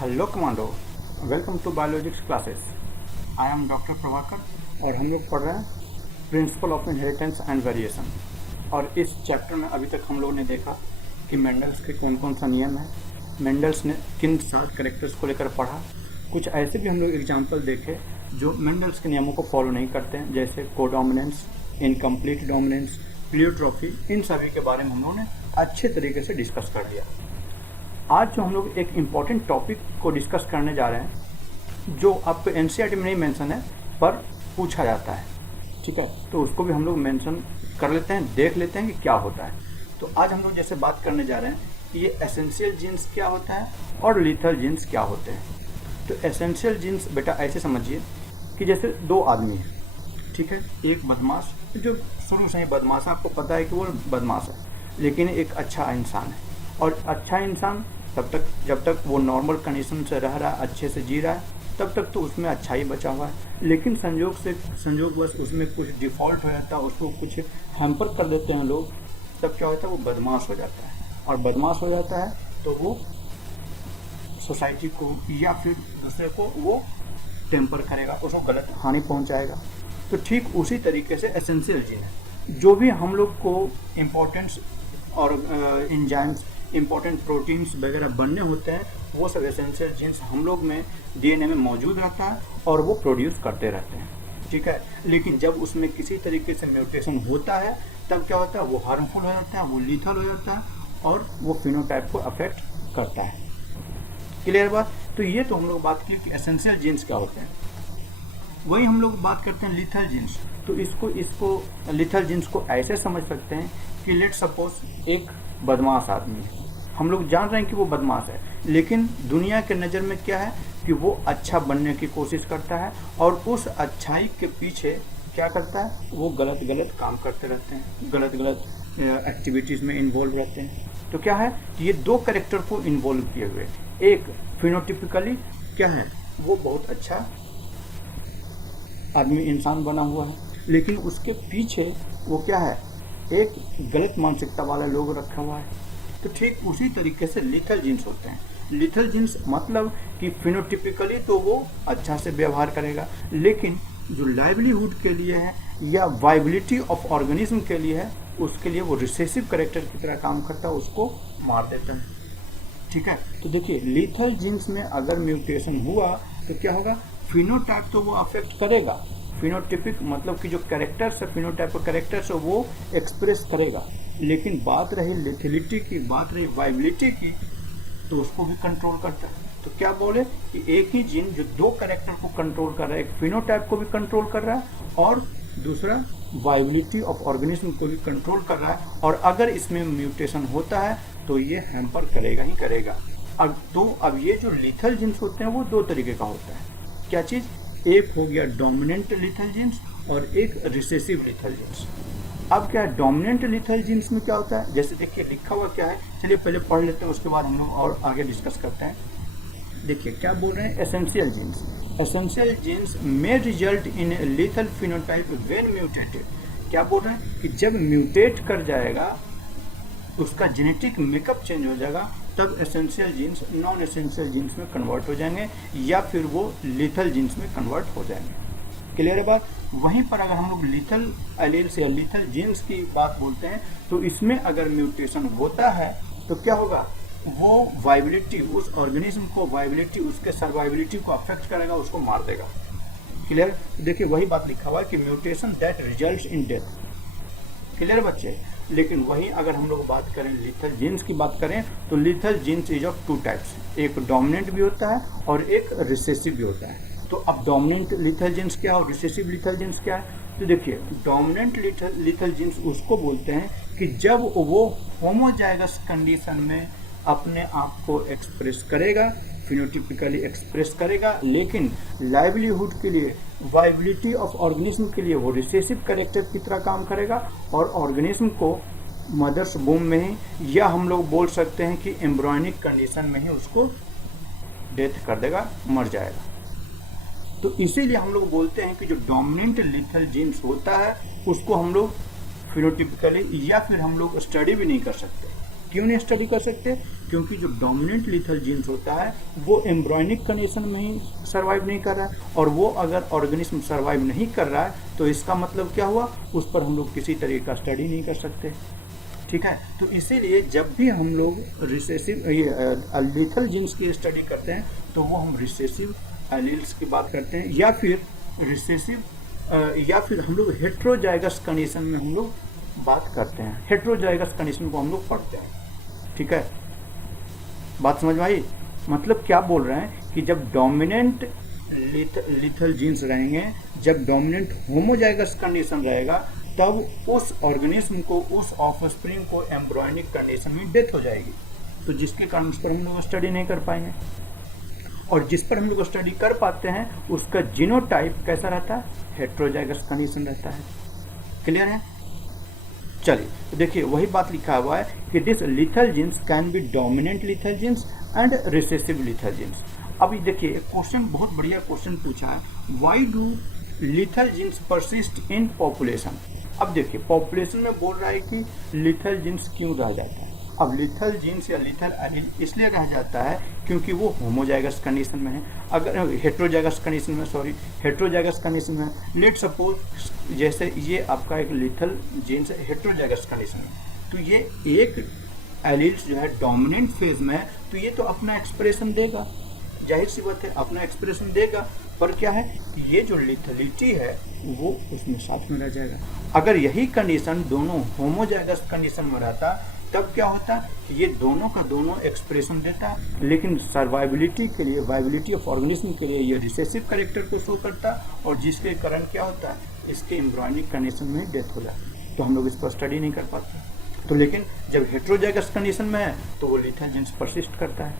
Hello commando, welcome to biologics classes. I am doctor Prabhakar और हम लोग पढ़ रहे हैं principle of inheritance and variation. और इस चैप्टर में अभी तक हम लोगों ने देखा कि मेंडल्स के कौन कौन सा नियम है, मेंडल्स ने किन 7 कैरेक्टर्स को लेकर पढ़ा। कुछ ऐसे भी हम लोग एग्जाम्पल देखे जो मेंडल्स के नियमों को फॉलो नहीं करते हैं, जैसे कोडोमिनेंस, इनकम्प्लीट डोमिनेंस, प्लियोट्रॉफी। इन सभी के बारे में हम लोगों ने अच्छे तरीके से डिस्कस कर लिया। आज जो हम लोग एक इम्पॉर्टेंट टॉपिक को डिस्कस करने जा रहे हैं जो आपको एनसीईआरटी में नहीं मेंशन है पर पूछा जाता है, ठीक है, तो उसको भी हम लोग मेंशन कर लेते हैं, देख लेते हैं कि क्या होता है। तो आज हम लोग जैसे बात करने जा रहे हैं कि ये एसेंशियल जीन्स क्या होता है और लीथल जीन्स क्या होते हैं। तो एसेंशियल जीन्स बेटा ऐसे समझिए कि जैसे 2 आदमी हैं, ठीक है, एक बदमाश जो शुरू से ही बदमाश है, आपको पता है कि वो बदमाश है, लेकिन एक अच्छा इंसान है। और अच्छा इंसान जब तक वो नॉर्मल कंडीशन से रह रहा है, अच्छे से जी रहा है, तब तक तो उसमें अच्छा ही बचा हुआ है। लेकिन संयोगवश उसमें कुछ डिफ़ॉल्ट हो जाता है, उसको कुछ हैम्पर कर देते हैं लोग, तब क्या होता है, वो बदमाश हो जाता है। और बदमाश हो जाता है तो वो सोसाइटी को या फिर दूसरे को वो टेम्पर करेगा, उसको गलत हानि पहुंचाएगा। तो ठीक उसी तरीके से एसेंशियल जीन है। जो भी हम लोग को इम्पोर्टेंस और एंजाइम्स, इम्पोर्टेंट प्रोटीन्स वगैरह बनने होते हैं, वो सब एसेंशियल जीन्स हम लोग में डीएनए में मौजूद रहता है और वो प्रोड्यूस करते रहते हैं, ठीक है। लेकिन जब उसमें किसी तरीके से म्यूटेशन होता है तब क्या होता है, वो हार्मफुल हो जाता है, वो लीथल हो जाता है और वो फिनोटाइप को अफेक्ट करता है। क्लियर बात? तो ये तो हम लोग बात की कि एसेंशियल जीन्स क्या होते हैं। वही हम लोग बात करते हैं लीथल जीन्स। तो इसको लीथल जीन्स को ऐसे समझ सकते हैं कि लेट सपोज एक बदमाश आदमी है, हम लोग जान रहे हैं कि वो बदमाश है, लेकिन दुनिया के नज़र में क्या है कि वो अच्छा बनने की कोशिश करता है और उस अच्छाई के पीछे क्या करता है, वो गलत काम करते रहते हैं, गलत एक्टिविटीज़ में इन्वॉल्व रहते हैं। तो क्या है कि ये 2 कैरेक्टर को इन्वॉल्व किए हुए, एक फिनोटिपिकली क्या है, वो बहुत अच्छा आदमी इंसान बना हुआ है, लेकिन उसके पीछे वो क्या है, एक गलत मानसिकता वाला लोग रखा हुआ है। तो ठीक उसी तरीके से लीथल जीन्स होते हैं। लीथल जीन्स मतलब कि फिनोटिपिकली तो वो अच्छा से व्यवहार करेगा, लेकिन जो लाइवलीहुड के लिए है या वाइबिलिटी ऑफ ऑर्गेनिज्म के लिए है, उसके लिए वो रिसेसिव कैरेक्टर की तरह काम करता है, उसको मार देता है, ठीक है। तो देखिए लीथल जीन्स में अगर म्यूटेशन हुआ तो क्या होगा, फिनोटाइप तो वो अफेक्ट करेगा, फिनोटिपिक मतलब कि जो कैरेक्टर्स है, फिनोटाइप का कैरेक्टर्स है वो एक्सप्रेस करेगा, लेकिन बात रही लिथिलिटी की, बात रही वाइबिलिटी की, तो उसको भी कंट्रोल करता है। तो क्या बोले कि एक ही जीन जो 2 कैरेक्टर को कंट्रोल कर रहा है, एक फिनोटाइप को भी कंट्रोल कर रहा है और दूसरा वाइबिलिटी ऑफ ऑर्गेनिज्म को भी कंट्रोल कर रहा है, और अगर इसमें म्यूटेशन होता है तो ये हैम्पर करेगा ही करेगा। अब ये जो लीथल जीन्स होते हैं वो 2 तरीके का होता है। क्या चीज़, एक हो गया डोमिनेंट लीथल जीन्स और एक रिसेसिव लीथल जीन्स। अब क्या है डोमिनेंट लीथल जीन्स में क्या होता है, जैसे देखिए लिखा हुआ क्या है, चलिए पहले पढ़ लेते हैं, उसके बाद हम लोग और आगे डिस्कस करते हैं। देखिए क्या बोल रहे हैं, एसेंशियल जीन्स। एसेंशियल जीन्स में result in lethal phenotype when mutated. क्या बोल रहे हैं कि जब म्यूटेट कर जाएगा, उसका जेनेटिक मेकअप चेंज हो जाएगा, तब essential genes non essential genes में कन्वर्ट हो जाएंगे या फिर वो लीथल जीन्स में कन्वर्ट हो जाएंगे। क्लियर है बात? वहीं पर अगर हम लोग लीथल एलील्स या लीथल जीन्स की बात बोलते हैं, तो इसमें अगर म्यूटेशन होता है तो क्या होगा, वो वाइबिलिटी, उस ऑर्गेनिज्म को वाइबिलिटी, उसके सर्वाइबिलिटी को अफेक्ट करेगा, उसको मार देगा। क्लियर? देखिए वही बात लिखा हुआ है कि mutation that results in death. Clear बच्चे? लेकिन वहीं अगर हम लोग बात करें लीथल जीन्स की बात करें, तो lethal genes is of 2 types, एक डोमिनेंट भी होता है और एक रिसेसिव भी होता है। तो अब डोमिनेंट लीथल जीन्स क्या और रिसेसिव लीथल जीन्स क्या है, तो देखिए डोमिनेंट लीथल जीन्स उसको बोलते हैं कि जब वो होमोजाइगस कंडीशन में अपने आप को एक्सप्रेस करेगा, फिनोटिपिकली एक्सप्रेस करेगा, लेकिन लाइवलीहुड के लिए, वाइबिलिटी ऑफ ऑर्गेनिज्म के लिए वो रिसेसिव कैरेक्टर की तरह काम करेगा और ऑर्गेनिज्म को मदर्स वूम में ही, या हम लोग बोल सकते हैं कि एम्ब्रियोनिक कंडीशन में ही उसको डेथ कर देगा, मर जाएगा। तो इसीलिए हम लोग बोलते हैं कि जो डोमिनेंट लीथल जीन्स होता है उसको हम लोग फिनोटिपिकली या फिर हम लोग स्टडी भी नहीं कर सकते। क्यों नहीं स्टडी कर सकते? क्योंकि जो डोमिनेंट लिथल जीन्स होता है वो एम्ब्रॉयनिक कंडीशन में ही सर्वाइव नहीं कर रहा है, और वो अगर ऑर्गेनिज्म सर्वाइव नहीं कर रहा है तो इसका मतलब क्या हुआ, उस पर हम लोग किसी तरीके का स्टडी नहीं कर सकते। ठीक है, तो इसीलिए जब भी हम लोग रिसेसिव लिथल जीन्स की स्टडी करते हैं तो वो हम रिसेसिव एलील्स की बात करते हैं, या फिर रिसेसिव या फिर हम लोग हेट्रोजाइगस कंडीशन में हम लोग बात करते हैं। हेट्रोजाइगस कंडीशन को हम लोग पढ़ते हैं। ठीक है, बात समझ में आई? मतलब क्या बोल रहे हैं कि जब डोमिनेंट लिथल जीन्स रहेंगे, जब डोमिनेंट होमोजाइगस कंडीशन रहेगा, तब उस ऑर्गेनिज्म को, उस ऑफस्प्रिंग को एम्ब्रॉयनिक कंडीशन में डेथ हो जाएगी। तो जिसके कारण उस पर हम लोग स्टडी नहीं कर पाएंगे, और जिस पर हम लोग स्टडी कर पाते हैं उसका जीनोटाइप कैसा रहता है, हेट्रोजाइगस कंडीशन रहता है। क्लियर है? चलिए, तो देखिए वही बात लिखा हुआ है कि this lethal genes can be dominant lethal genes and recessive lethal genes. अभी देखिए एक क्वेश्चन, बहुत बढ़िया क्वेश्चन पूछा है, why do lethal genes persist in population. अब देखिए पॉपुलेशन में बोल रहा है कि लिथल जीन्स क्यों रह जाता है। अब लिथल जीन्स या लिथल एलील इसलिए रह जाता है क्योंकि वो होमोजाइगस कंडीशन में है, अगर हेट्रोजाइगस कंडीशन में, सॉरी हेट्रोजाइगस कंडीशन में। लेट सपोज जैसे ये आपका एक लिथल जीन्स है हेट्रोजाइगस कंडीशन में, तो ये एक एलील्स जो है डोमिनेंट फेज में है, तो ये तो अपना एक्सप्रेशन देगा, जाहिर सी बात है अपना एक्सप्रेशन देगा, पर क्या है, ये जो लिथलिटी है वो उसमें साथ में रह जाएगा। अगर यही कंडीशन दोनों होमोजाइगस कंडीशन में रहता तब क्या होता, ये दोनों का दोनों एक्सप्रेशन देता, लेकिन सर्वाइबिलिटी के लिए, वाइबिलिटी ऑफ ऑर्गेनिज्म के लिए ये रिसेसिव कैरेक्टर को शो करता, और जिसके कारण क्या होता है, इसके एम्ब्रॉयनिक कंडीशन में डेथ हो जाती, तो हम लोग इस पर स्टडी नहीं कर पाते। तो लेकिन जब हेट्रोजाइगस कंडीशन में है तो वो लिथल जीन्स परसिस्ट करता है।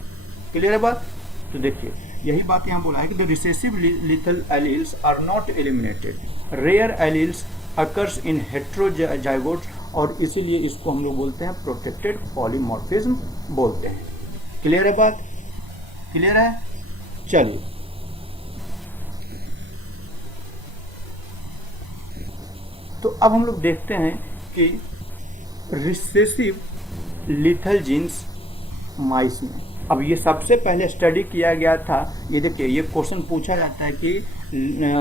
क्लियर है बात? तो देखिए यही बात यहाँ बोला है कि the recessive lethal alleles are not eliminated, rare alleles occurs in heterozygotes, और इसीलिए इसको हम लोग बोलते हैं प्रोटेक्टेड पॉलीमॉर्फिज्म बोलते हैं। क्लियर है बात? क्लियर है? चलिए, तो अब हम लोग देखते हैं कि रिसेसिव लिथल जीन्स माइस में, अब ये सबसे पहले स्टडी किया गया था। ये देखिए ये क्वेश्चन पूछा जाता है कि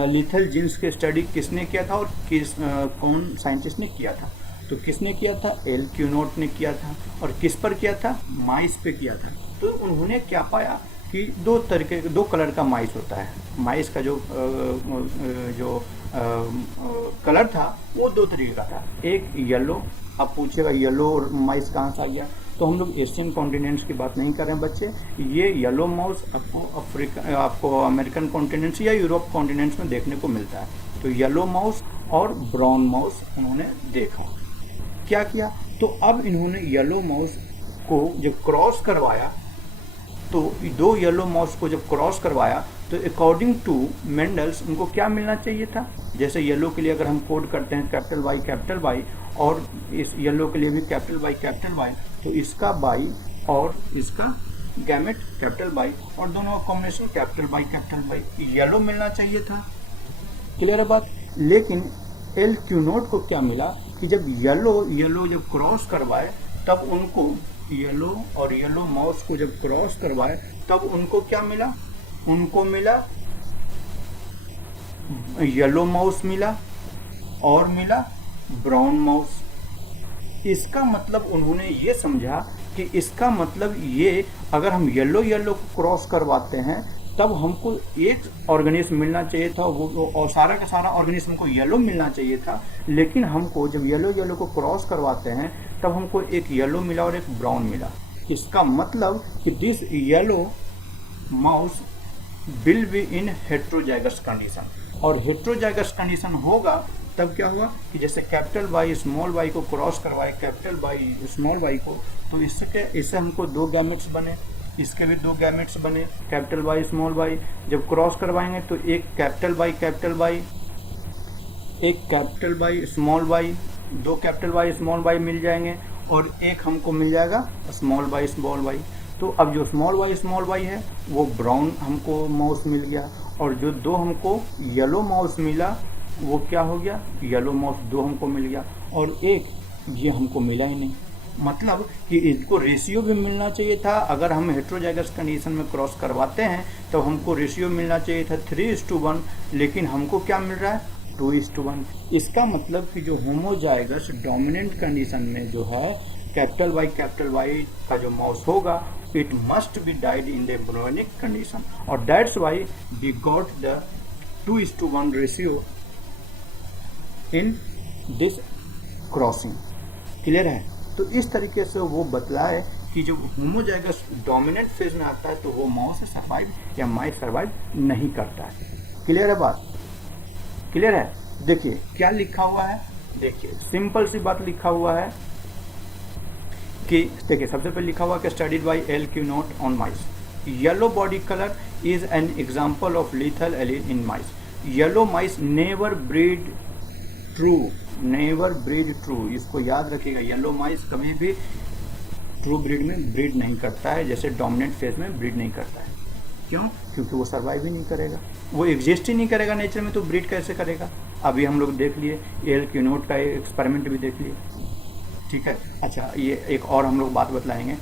लिथल जीन्स के स्टडी किसने किया था और कौन साइंटिस्ट ने किया था। तो किसने किया था, एल क्यूनोट ने किया था, और किस पर किया था, माइस पे किया था। तो उन्होंने क्या पाया कि दो कलर का माइस होता है। माइस का जो कलर था वो दो तरीके का था, एक येलो। आप पूछेगा येलो माइस कहाँ से आ गया, तो हम लोग एशियन कॉन्टिनेंट्स की बात नहीं कर रहे हैं बच्चे। ये येलो माउस आपको अमेरिकन कॉन्टिनेंट्स या यूरोप कॉन्टिनेंट्स में देखने को मिलता है। तो येलो माउस और ब्राउन माउस उन्होंने देखा। क्या किया, तो अब इन्होंने येलो माउस को जब क्रॉस करवाया, तो दो येलो माउस को जब क्रॉस करवाया तो अकॉर्डिंग टू मेंडल्स उनको क्या मिलना चाहिए था। जैसे येलो के लिए अगर हम कोड करते हैं कैपिटल वाई, और इस येलो के लिए भी कैपिटल वाई, तो इसका बाई और इसका गैमेट कैपिटल वाई, और दोनों का कॉम्बिनेशन कैपिटल वाई, येलो मिलना चाहिए था। क्लियर है बात? लेकिन एल क्यूनोट को क्या मिला कि जब येलो जब क्रॉस करवाए, तब उनको येलो और येलो माउस को जब क्रॉस करवाए तब उनको क्या मिला, उनको मिला येलो माउस मिला और मिला ब्राउन माउस। इसका मतलब उन्होंने ये समझा कि इसका मतलब ये, अगर हम येलो को क्रॉस करवाते हैं तब हमको एक ऑर्गेनिज्म मिलना चाहिए था, वो और सारा का सारा ऑर्गेनिज्म को येलो मिलना चाहिए था। लेकिन हमको जब येलो को क्रॉस करवाते हैं तब हमको एक येलो मिला और एक ब्राउन मिला। इसका मतलब कि this yellow mouse will be in heterozygous condition, और हेट्रोजाइगस कंडीशन होगा तब क्या हुआ कि जैसे कैपिटल वाई स्मॉल वाई को क्रॉस करवाए कैपिटल वाई स्मॉल वाई को, तो इससे हमको दो गैमेट्स बने, इसके भी दो गैमेट्स बने, कैपिटल वाई स्मॉल वाई। जब क्रॉस करवाएंगे तो एक कैपिटल वाई एक कैपिटल वाई स्मॉल वाई, दो कैपिटल वाई स्मॉल वाई मिल जाएंगे, और एक हमको मिल जाएगा स्मॉल वाई। तो अब जो स्मॉल वाई है वो ब्राउन हमको माउस मिल गया, और जो दो हमको येलो माउस मिला वो क्या हो गया, येलो माउस दो हमको मिल गया, और एक ये हमको मिला ही नहीं। मतलब कि इनको रेशियो भी मिलना चाहिए था। अगर हम हेट्रोजाइगस कंडीशन में क्रॉस करवाते हैं तो हमको रेशियो मिलना चाहिए था 3:1, लेकिन हमको क्या मिल रहा है 2:1। इसका मतलब कि जो होमोजाइगस डोमिनेंट कंडीशन में जो है कैपिटल वाई का जो माउस होगा, it must be died in the embryonic condition, और that's why we got the 2:1 ratio in this crossing. Clear है? तो इस तरीके से वो बतलाए कि जब होमोजाइगस डोमिनेंट फेज में आता है तो वो माउस सर्वाइव या माइस सर्वाइव नहीं करता है। क्लियर है बात? क्लियर है? देखिए क्या लिखा हुआ है, देखिए सिंपल सी बात लिखा हुआ है कि देखिए सबसे पहले लिखा हुआ है कि studied by L.Q. Note on mice, yellow body colour is an example of lethal allele in mice, yellow mice never breed true. इसको याद रखिएगा, येलो माइस कभी भी ट्रू ब्रीड में ब्रीड नहीं करता है, जैसे डोमिनेंट फेज में ब्रीड नहीं करता है। क्यों? क्योंकि वो सर्वाइव ही नहीं करेगा, वो एग्जिस्ट ही नहीं करेगा नेचर में, तो ब्रीड कैसे करेगा? अभी हम लोग देख लिए L.Q. नोट का एक्सपेरिमेंट भी देख लिए। ठीक है, अच्छा ये एक और हम लोग बात बतलाएंगे।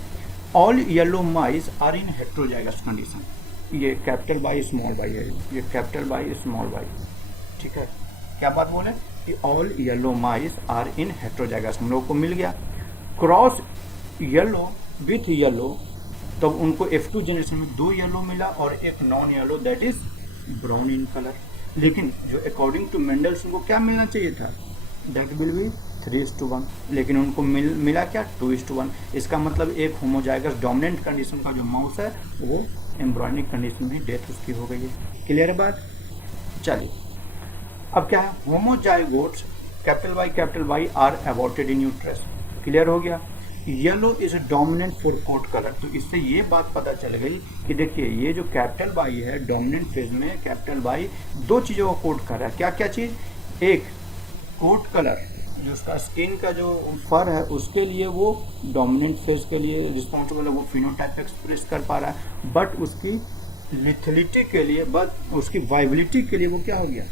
All yellow mice are in heterozygous condition, ये कैपिटल बाई स्मॉल बाई है, ये कैपिटल बाई स्मॉल बाई। ठीक है, क्या बात बोले कि all yellow mice are in heterozygous, हम लोग को मिल गया। क्रॉस येलो विथ येलो, तब उनको F2 जनरेशन में 2 येलो मिला और एक non yellow that is brown in colour. लेकिन जो अकॉर्डिंग टू मेंडल्स उनको क्या मिलना चाहिए था, दैट विल बी 3:1, लेकिन उनको मिला क्या 2:1। इसका मतलब एक होमोजाइगस डोमिनेंट कंडीशन का जो माउस है वो एम्ब्रियोनिक कंडीशन में डेथ उसकी हो गई है। क्लियर है बात? चलिए अब क्या है, homozygotes capital Y are aborted in uterus. Clear हो गया? Yellow is dominant for coat colour, तो इससे ये बात पता चल गई कि देखिए ये जो कैपिटल वाई है डोमिनेंट फेज में कैपिटल वाई 2 चीज़ों को कोट कर रहा है। क्या क्या चीज़? एक कोट कलर, जो उसका स्किन का जो फर है उसके लिए वो डोमिनेंट फेज के लिए रिस्पॉन्सिबल है, वो फिनोटाइप एक्सप्रेस कर पा रहा है, बट उसकी लिथलिटी के लिए, बट उसकी वाइबिलिटी के लिए वो क्या हो गया,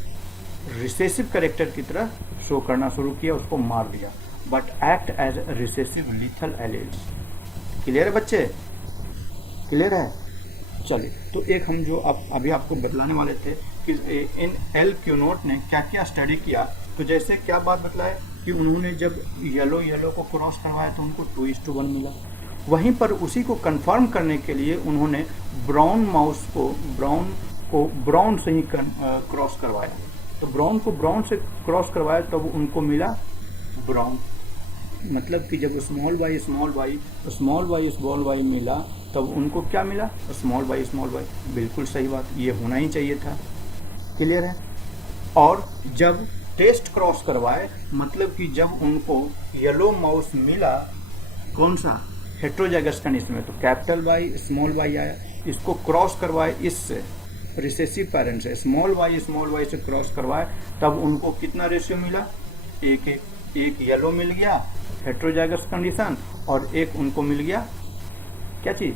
रिसेसिव कैरेक्टर की तरह शो करना शुरू किया, उसको मार दिया, but act as recessive lethal alleles. Clear है बच्चे? क्लियर है? चलिए तो एक हम जो अभी आपको बतलाने वाले थे कि इन L.Q. नोट ने क्या क्या स्टडी किया, तो जैसे क्या बात बतलाए कि उन्होंने जब येलो को क्रॉस करवाया तो उनको 2:1 मिला। वहीं पर उसी को कंफर्म करने के लिए उन्होंने ब्राउन माउस को ब्राउन से ही क्रॉस करवाया, तो ब्राउन को ब्राउन से क्रॉस करवाया तब तो उनको मिला ब्राउन। मतलब कि जब स्मॉल वाई मिला तब उनको क्या मिला, स्मॉल वाई। बिल्कुल सही बात, ये होना ही चाहिए था। क्लियर है? और जब टेस्ट क्रॉस करवाए, मतलब कि जब उनको येलो माउस मिला, कौन सा, हेट्रोजाइगस कंडीशन में, तो कैपिटल वाई स्मॉल वाई आया, इसको क्रॉस करवाए इससे रिसेसिव पैरेंट से, स्मॉल वाई से क्रॉस करवाए, तब उनको कितना रेशियो मिला, एक येलो मिल गया हेट्रोजाइगस कंडीशन, और एक उनको मिल गया क्या चीज़,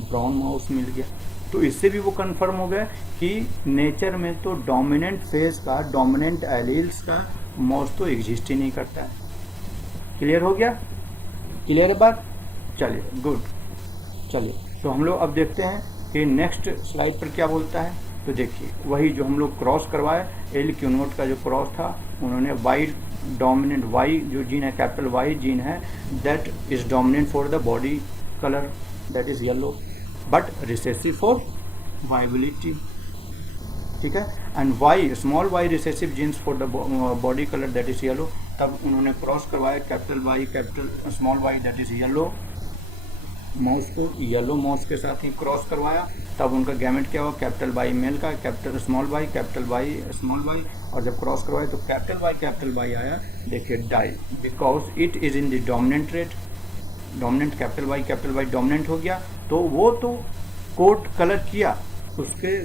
ब्राउन माउस मिल गया। तो इससे भी वो कंफर्म हो गया कि नेचर में तो डोमिनेंट फेज का, डोमिनेंट एलील्स का माउस तो एग्जिस्ट ही नहीं करता है। क्लियर हो गया? क्लियर है बात? चलिए गुड। चलिए तो हम लोग अब देखते हैं कि नेक्स्ट स्लाइड पर क्या बोलता है। तो देखिए वही जो हम लोग क्रॉस करवाए, L.Q. नोट का जो क्रॉस था, उन्होंने वाई डोमिनेंट, वाई जो जीन है, कैपिटल वाई जीन है, that is dominant for the body colour that is yellow, but recessive for viability. ठीक है, and Y small Y recessive genes for the body colour that is yellow. तब उन्होंने cross करवाया capital Y capital small Y that is yellow mouse को yellow mouse के साथ ही cross करवाया, तब उनका गैमेट क्या हुआ, कैपिटल वाई मेल का, कैपिटल वाई स्मॉल वाई, और जब क्रॉस करवाए तो कैपिटल वाई आया। देखिए die, because it is in the dominant rate, dominant capital Y dominant हो गया, तो वो तो कोट कलर किया, उसके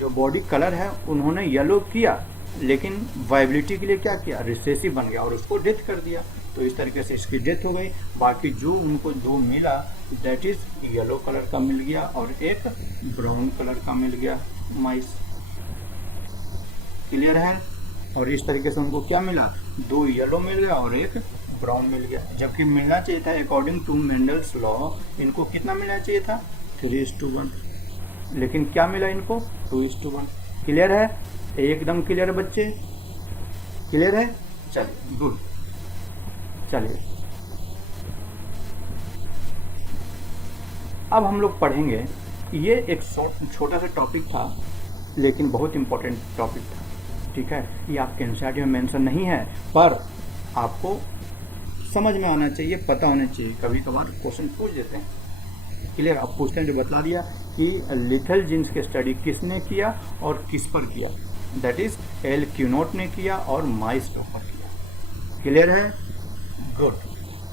जो बॉडी कलर है उन्होंने येलो किया, लेकिन वाइबिलिटी के लिए क्या किया, रिसेसिव बन गया और उसको डेथ कर दिया। तो इस तरीके से इसकी डेथ हो गई। बाकी जो उनको 2 मिला दैट इज येलो कलर का मिल गया और एक ब्राउन कलर का मिल गया माइस। क्लियर है? और इस तरीके से उनको क्या मिला, 2 येलो मिल गया और एक ब्राउन मिल गया, जबकि मिलना चाहिए था अकॉर्डिंग टू मेंडल्स लॉ इनको कितना मिलना चाहिए था 3:1, लेकिन क्या मिला इनको 2:1। क्लियर है? एकदम क्लियर है बच्चे? क्लियर है? चलिए गुड। चलिए अब हम लोग पढ़ेंगे, ये एक छोटा सा टॉपिक था लेकिन बहुत इंपॉर्टेंट टॉपिक था, ठीक है। ये आपके एनसीईआरटी में मेंशन नहीं है पर आपको समझ में आना चाहिए, पता होना चाहिए, कभी कभार क्वेश्चन पूछ देते हैं। क्लियर? आप पूछते हैं जो बतला दिया कि लिथल जीन्स की स्टडी किसने किया और किस पर किया, दैट इज एल क्यूनोट ने किया और माइस के ऊपर किया। क्लियर है? गुड।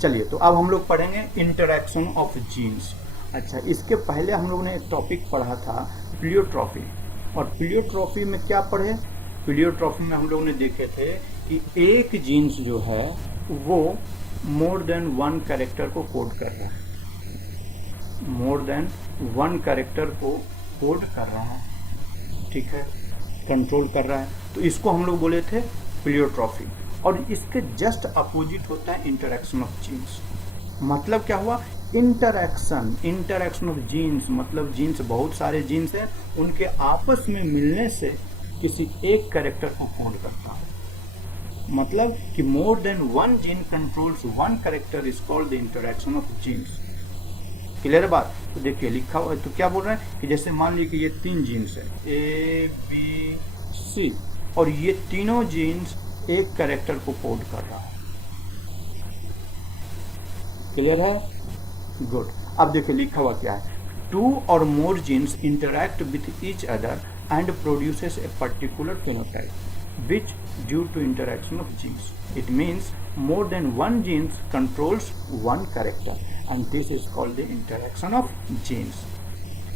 चलिए तो अब हम लोग पढ़ेंगे इंटरैक्शन ऑफ जीन्स। अच्छा, इसके पहले हम लोगों ने एक टॉपिक पढ़ा था प्लियोट्रॉफी, और प्लियोट्रॉफी में क्या पढ़े? प्लियोट्रॉफी में हम लोगों ने देखे थे कि एक जीन्स जो है वो मोर देन वन कैरेक्टर को कोड कर रहा है, मोर देन वन कैरेक्टर को कोड कर रहा है, ठीक है, कंट्रोल कर रहा है। तो इसको हम लोग बोले थे प्लियोट्रॉफी, और इसके जस्ट अपोजिट होता है इंटरैक्शन ऑफ जीन्स। मतलब क्या हुआ? इंटरैक्शन ऑफ जीन्स मतलब जीन्स, बहुत सारे जीन्स हैं, उनके आपस में मिलने से किसी एक कैरेक्टर को कोड करता है। मतलब कि more than one gene controls one character is called the interaction of genes. Clear बात? तो देखिए लिखा हुआ है, तो क्या बोल रहे हैं कि जैसे मान लीजिए कि ये 3 जीन्स है ए बी सी, और ये तीनों जीन्स एक कैरेक्टर को कोड कर रहा है। क्लियर है? गुड। अब देखिए लिखा हुआ क्या है, 2 or more genes interact with each other and produces a particular phenotype which due to interaction of genes. It means more than one genes controls one character and this is called the interaction of genes.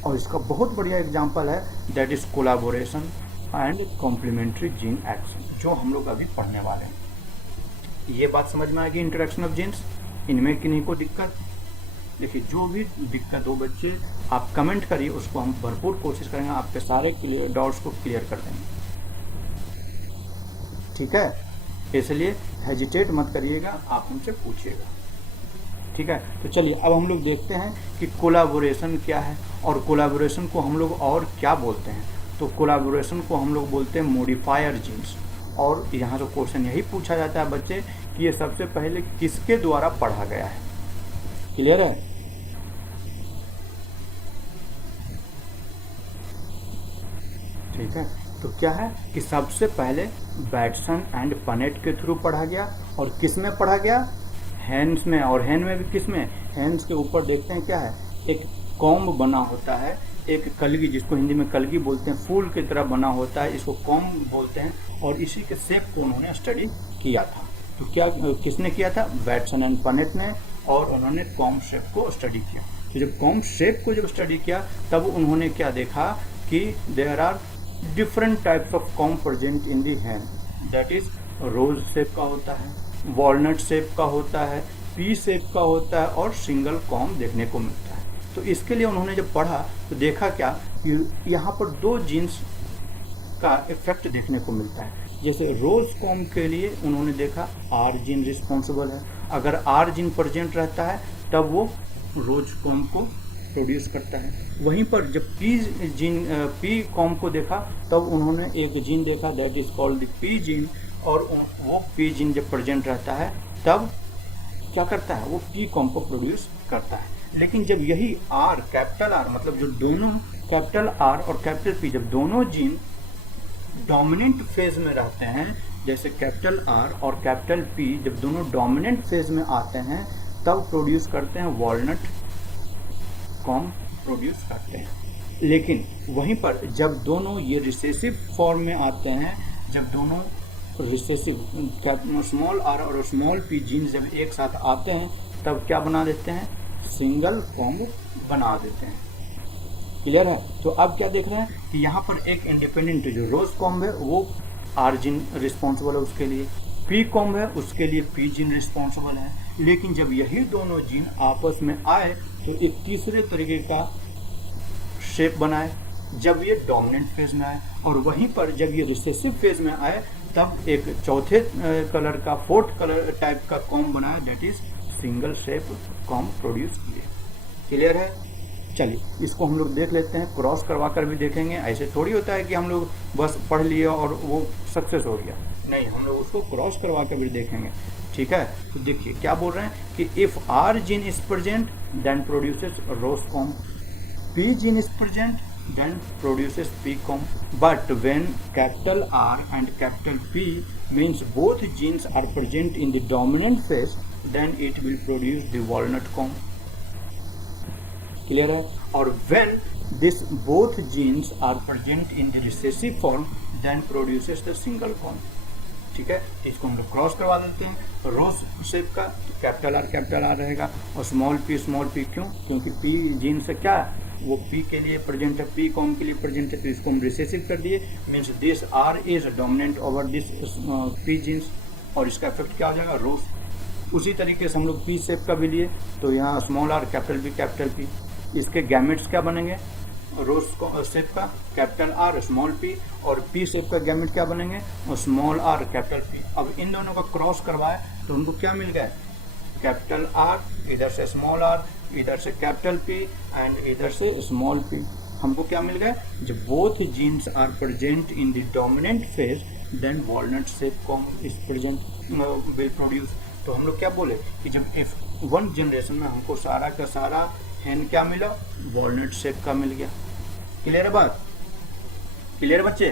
और इसका बहुत बढ़िया example है that is collaboration and complementary gene action, जो हम लोग अभी पढ़ने वाले हैं। ये बात समझ में आएगी इंटरेक्शन ऑफ जीन्स? इनमें किन्हीं को दिक्कत? देखिए जो भी दिक्कत हो बच्चे आप कमेंट करिए, उसको हम भरपूर कोशिश करेंगे आपके सारे डाउट्स को क्लियर कर देंगे, ठीक है। इसलिए हेजिटेट मत करिएगा, आप हमसे पूछिएगा, ठीक है। तो चलिए अब हम लोग देखते हैं कि कोलैबोरेशन क्या है, और कोलैबोरेशन को हम लोग और क्या बोलते हैं। तो कोलैबोरेशन को हम लोग बोलते हैं मॉडिफायर जीन्स, और यहाँ से क्वेश्चन यही पूछा जाता है बच्चे कि ये सबसे पहले किसके द्वारा पढ़ा गया है। क्लियर है? ठीक है, तो क्या है कि सबसे पहले बैटसन एंड पनेट के थ्रू पढ़ा गया, और किस में पढ़ा गया? हैंड्स में, और हैंड में भी किस में? हैंड्स के ऊपर देखते हैं क्या है, एक कॉम्ब बना होता है, एक कलगी, जिसको हिंदी में कलगी बोलते हैं, फूल की तरह बना होता है, इसको कॉम्ब बोलते हैं, और इसी के शेप को उन्होंने स्टडी किया था। तो क्या किसने किया था? बैटसन एंड पनेट ने, और उन्होंने कॉम्ब शेप को स्टडी किया। तो जब कॉम्ब शेप को जब स्टडी किया तब उन्होंने क्या देखा कि there are different types of comb present in the hand, that is rose shape का होता है, वॉलनट शेप का होता है, पी शेप का होता है, और सिंगल कॉम्ब देखने को मिलता है। तो इसके लिए उन्होंने जब पढ़ा तो देखा क्या कि यहाँ पर 2 जीन्स का इफेक्ट देखने को मिलता है। जैसे रोज कॉम्ब के लिए उन्होंने देखा आर जीन रिस्पॉन्सिबल है, अगर आर जीन प्रेजेंट रहता है तब वो रोज कॉम्ब को प्रोड्यूस करता है। वहीं पर जब पी कॉम्ब को देखा तब उन्होंने एक जीन देखा that is called the P gene, और वो पी जीन जब प्रेजेंट रहता है तब क्या करता है, वो पी कॉम्ब को प्रोड्यूस करता है। लेकिन जब यही आर, कैपिटल आर, मतलब जो दोनों कैपिटल आर और कैपिटल पी, जब दोनों जीन डोमिनेंट फेज में रहते हैं, जैसे कैपिटल आर और कैपिटल पी जब दोनों डोमिनेंट फेज में आते हैं तब प्रोड्यूस करते हैं वॉलनट कॉम्ब प्रोड्यूस करते हैं। लेकिन वहीं पर जब दोनों ये रिसेसिव फॉर्म में आते हैं, जब दोनों रिसेसिव स्मॉल आर और स्मॉल पी जीन जब एक साथ आते हैं तब क्या बना देते हैं? सिंगल कॉम्ब बना देते हैं। क्लियर है? तो अब क्या देख रहे हैं कि यहाँ पर एक इंडिपेंडेंट जो रोज कॉम्ब है वो आर जीन रिस्पॉन्सिबल है उसके लिए, पी कॉम्ब है उसके लिए पी जीन रिस्पॉन्सिबल है। लेकिन जब यही दोनों जीन आपस में आए तो एक तीसरे तरीके का शेप बनाए जब ये डोमिनेंट फेज में आए, और वहीं पर जब ये रिसेसिव फेज में आए तब एक चौथे कलर का, फोर्थ कलर टाइप का कॉम्ब बनाया, that is single shape comb produce किए। क्लियर है? चलिए इसको हम लोग देख लेते हैं, क्रॉस करवा कर भी देखेंगे। ऐसे थोड़ी होता है कि हम लोग बस पढ़ लिए और वो सक्सेस हो गया, नहीं, हम लोग उसको क्रॉस करवा कर भी देखेंगे। ठीक है, तो देखिए क्या बोल रहे हैं कि if R gene is present then produces rose comb, P gene is present then produces P comb, but when capital R and capital P means both genes are present in the dominant phase, then it will produce the walnut comb. Clear है? और when this both genes are present in the recessive form, then produces the single comb. ठीक है, इसको हम लोग cross करवा देते हैं। रोज शेप का कैपिटल आर रहेगा और स्मॉल पी क्यों? क्योंकि पी जीन से क्या है, वो पी के लिए प्रेजेंट है, पी कॉम के लिए प्रेजेंट है, तो इसको हम रिसेसिव कर दिए, means this R is dominant over this P genes, और इसका इफेक्ट क्या हो जाएगा, रोज। उसी तरीके से हम लोग पी शेप का भी लिए, तो यहाँ स्मॉल आर कैपिटल पी, इसके गैमेट्स क्या बनेंगे, रोज शेप का कैपिटल आर स्मॉल पी, और पी शेप का गैमेट क्या बनेंगे, स्मॉल आर कैपिटल पी। अब इन दोनों का क्रॉस करवाए तो हमको क्या मिल गया, कैपिटल आर, इधर से स्मॉल आर, इधर से कैपिटल पी एंड इधर से स्मॉल पी। हमको क्या मिल गया, जब both genes are present in the dominant phase then walnut shape comb is present will produce. तो हम लोग क्या बोले कि जब F1 जनरेशन में हमको सारा का सारा हैन क्या मिला, वॉलनट शेप का मिल गया। क्लियर है बात? क्लियर बच्चे?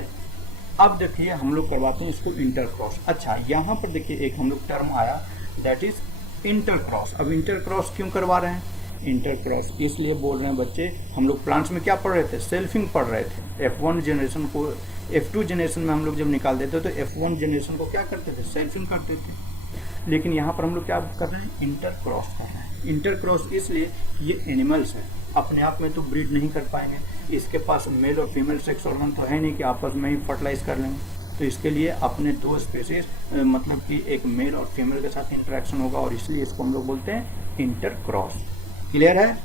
अब देखिए हम लोग करवाते हैं इसको इंटरक्रॉस। अच्छा, यहाँ पर देखिए एक हम लोग टर्म आया, दैट इज इंटरक्रॉस। अब इंटरक्रॉस क्यों करवा रहे हैं, इंटरक्रॉस इसलिए बोल रहे हैं बच्चे, हम लोग प्लांट्स में क्या पढ़ रहे थे, सेल्फिंग पढ़ रहे थे। F1 जनरेशन को F2 जनरेशन में हम लोग जब निकाल देते तो F1 जनरेशन को क्या करते थे, सेल्फिंग करते थे। लेकिन यहाँ पर हम लोग क्या कर रहे हैं, इंटरक्रॉस कर रहे हैं। इंटरक्रॉस इसलिए ये एनिमल्स हैं, अपने आप में तो ब्रीड नहीं कर पाएंगे, इसके पास मेल और फीमेल सेक्स ऑर्गन तो है नहीं कि आपस में ही फर्टिलाइज कर लेंगे, तो इसके लिए अपने दो स्पेसीज मतलब कि एक मेल और फीमेल के साथ इंटरेक्शन होगा, और इसलिए इसको हम लोग बोलते हैं इंटरक्रॉस। क्लियर है?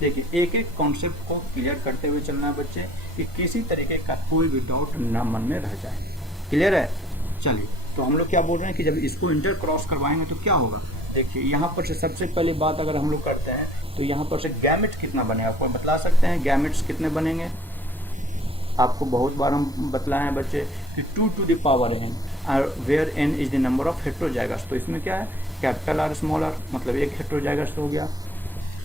देखिए एक एक कॉन्सेप्ट को क्लियर करते हुए चलना है बच्चे, कि किसी तरीके का कोई भी डाउट ना मन में रह जाए। क्लियर है? चलिए, तो हम लोग क्या बोल रहे हैं कि जब इसको इंटरक्रॉस करवाएंगे तो क्या होगा। देखिए यहाँ पर से सबसे पहली बात अगर हम लोग करते हैं तो यहाँ पर से गैमेट्स कितना बनेगा, आपको बतला सकते हैं गैमेट्स कितने बनेंगे। आपको बहुत बार हम बतलाए हैं बच्चे कि 2 to the power n, where n is the number of heterozygous. तो इसमें क्या है, कैपिटल आर स्मॉल आर मतलब एक हेट्रोजाइगस हो गया,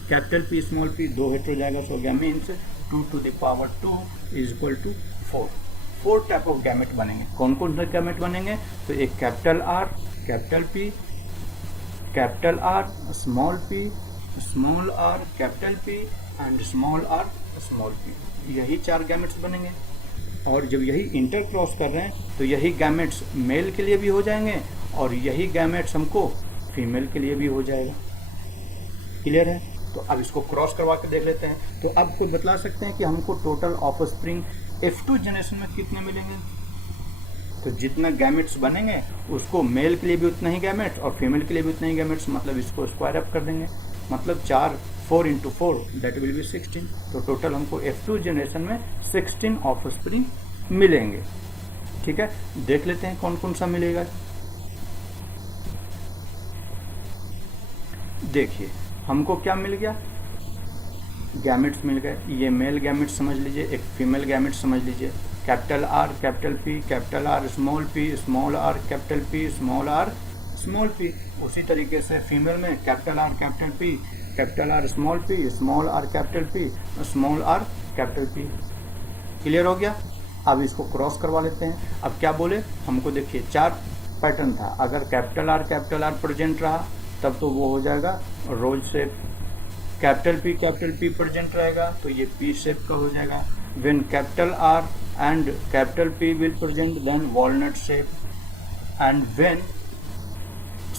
कैपिटल पी स्मॉल पी दो हेट्रोजाइगस हो गया, means 2 to the power 2 is equal to 4। 4 type of gamete बनेंगे। कौन कौन से गैमेट बनेंगे, तो एक capital R small R capital P and small R small P, यही 4 गैमेट्स बनेंगे। और जब यही इंटरक्रॉस कर रहे हैं तो यही गैमेट्स मेल के लिए भी हो जाएंगे और यही गैमेट्स हमको फीमेल के लिए भी हो जाएगा। क्लियर है? तो अब इसको क्रॉस करवा के देख लेते हैं। तो अब कोई बतला सकते हैं कि हमको टोटल ऑफस्प्रिंग F2 जनरेशन में कितने मिलेंगे। तो जितना गैमेट्स बनेंगे उसको मेल के लिए भी उतना ही गैमेट्स और फीमेल के लिए भी उतना ही गैमेट्स, मतलब इसको स्क्वायर अप कर देंगे, मतलब 4 into 4 दैट विल बी 16। तो टोटल हमको F2 जनरेशन में 16 ऑफस्प्रिंग मिलेंगे। ठीक है, देख लेते हैं कौन कौन सा मिलेगा। देखिए हमको क्या मिल गया, गैमेट्स मिल गए। ये मेल गैमेट समझ लीजिए, एक फीमेल गैमेट समझ लीजिए, capital R capital P capital R small P small R capital P small R small P. उसी तरीके से फीमेल में capital R capital P capital R small P small R capital P small R capital P. Clear हो गया? अब इसको cross करवा लेते हैं। अब क्या बोले हमको, देखिए 4 पैटर्न था, अगर कैपिटल आर प्रेजेंट रहा तब तो वो हो जाएगा rose shape, capital P present रहेगा तो ये पी शेप का हो जाएगा। When capital R and capital P will present then walnut shape, and when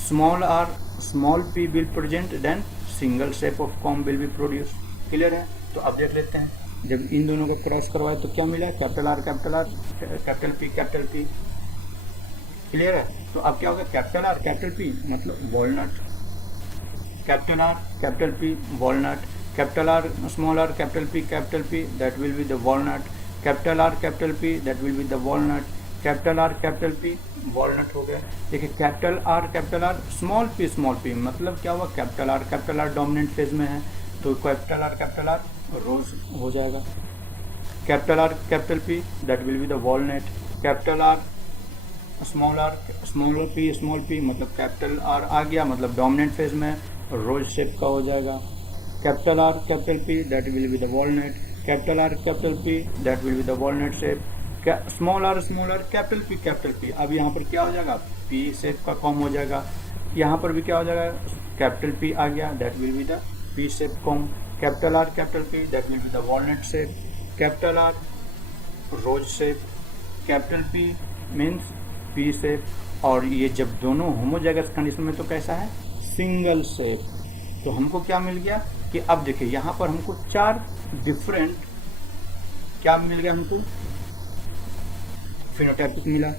small R small P will present then single shape of comb will be produce. Clear है? तो अब देख लेते हैं, जब इन दोनों को क्रॉस करवाए तो क्या मिला, capital R capital P. Clear है? तो अब क्या होगा, कैपिटल पी मतलब walnut, capital R capital P walnut, capital R small R capital P that will be the walnut, capital R capital P that will be the walnut, capital R capital P walnut हो गया। देखिए capital R small P मतलब क्या हुआ, capital R dominant phase में है तो capital R रोज हो जाएगा। Capital R capital P that will be the walnut. Capital R small P मतलब कैपिटल आर आ गया मतलब डोमिनेंट फेज में रोज शेप का हो जाएगा। Capital R capital P that will be the walnut. Capital R capital P that will be the walnut shape. Small R capital P अब यहाँ पर क्या हो जाएगा, पी शेप का कॉम हो जाएगा। यहाँ पर भी क्या हो जाएगा, कैपिटल पी आ गया that will be the P shape comb. Capital R capital P that will be the walnut shape. Capital R rose shape, capital P means P shape. और ये जब दोनों होमोजाइगस कंडीशन में तो कैसा है, सिंगल शेप। तो हमको क्या मिल गया कि अब देखिए यहाँ पर हमको 4 डिफरेंट क्या मिल गया, हमको फिनोटाइपिक मिला,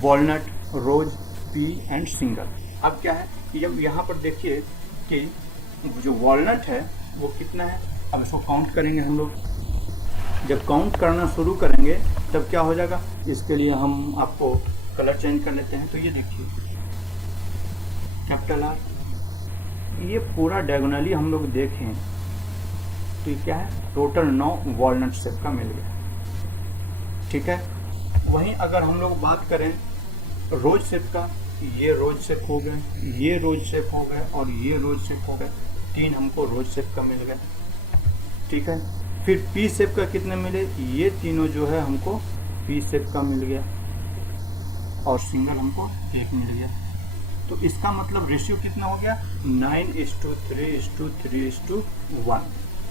walnut, rose, P and single. अब क्या है कि जब यहाँ पर देखिए कि जो वॉलनट है वो कितना है, अब इसको काउंट करेंगे हम लोग। जब काउंट करना शुरू करेंगे तब क्या हो जाएगा, इसके लिए हम आपको कलर चेंज कर लेते हैं। तो ये देखिए कैपिटल आर, ये पूरा डायगोनली हम लोग देखें तो ये क्या है, टोटल 9 वॉलनट शेप का मिल गया। ठीक है, वहीं अगर हम लोग बात करें रोज शेप का, ये रोज शेप हो गए, ये रोज शेप हो गए और ये रोज शेप हो गए, 3 हमको रोज शेप का मिल गए। ठीक है, फिर पी शेप का कितने मिले, ये तीनों जो है हमको पी शेप का मिल गया और सिंगल हमको 1 मिल गया। तो इसका मतलब रेशियो कितना हो गया, 9:3:3:1।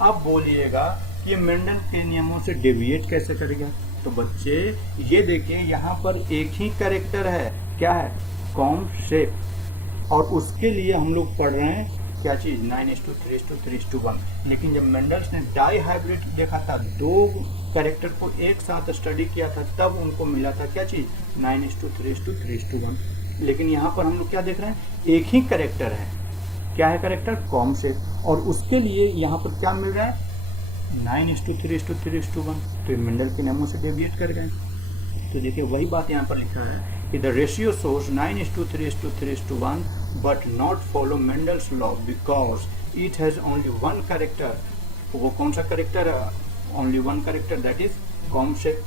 अब बोलिएगा ये मेंडल के नियमों से डेविएट कैसे करेगा। तो बच्चे ये देखिए यहाँ पर एक ही कैरेक्टर है, क्या है, कॉम शेप, और उसके लिए हम लोग पढ़ रहे हैं क्या चीज, 9:3:3:1। लेकिन जब मेंडल्स ने डाई हाइब्रिड देखा था, 2 कैरेक्टर को एक साथ स्टडी किया था, तब उनको मिला था क्या चीज, 9:3:3:1। लेकिन यहाँ पर हम लोग क्या देख रहे हैं, एक ही कैरेक्टर है, क्या है कैरेक्टर, कॉम शेप, और उसके लिए यहाँ पर क्या मिल रहा है, 9:3:3:1। तो ये मेंडल के नियमों से डेविएट कर गए। तो देखिए वही बात यहाँ पर लिखा है कि the ratio shows 9:3:3:1 but not follow Mendel's law because it has only 1 character. वो कौन सा कैरेक्टर है, only 1 character, that is com shape.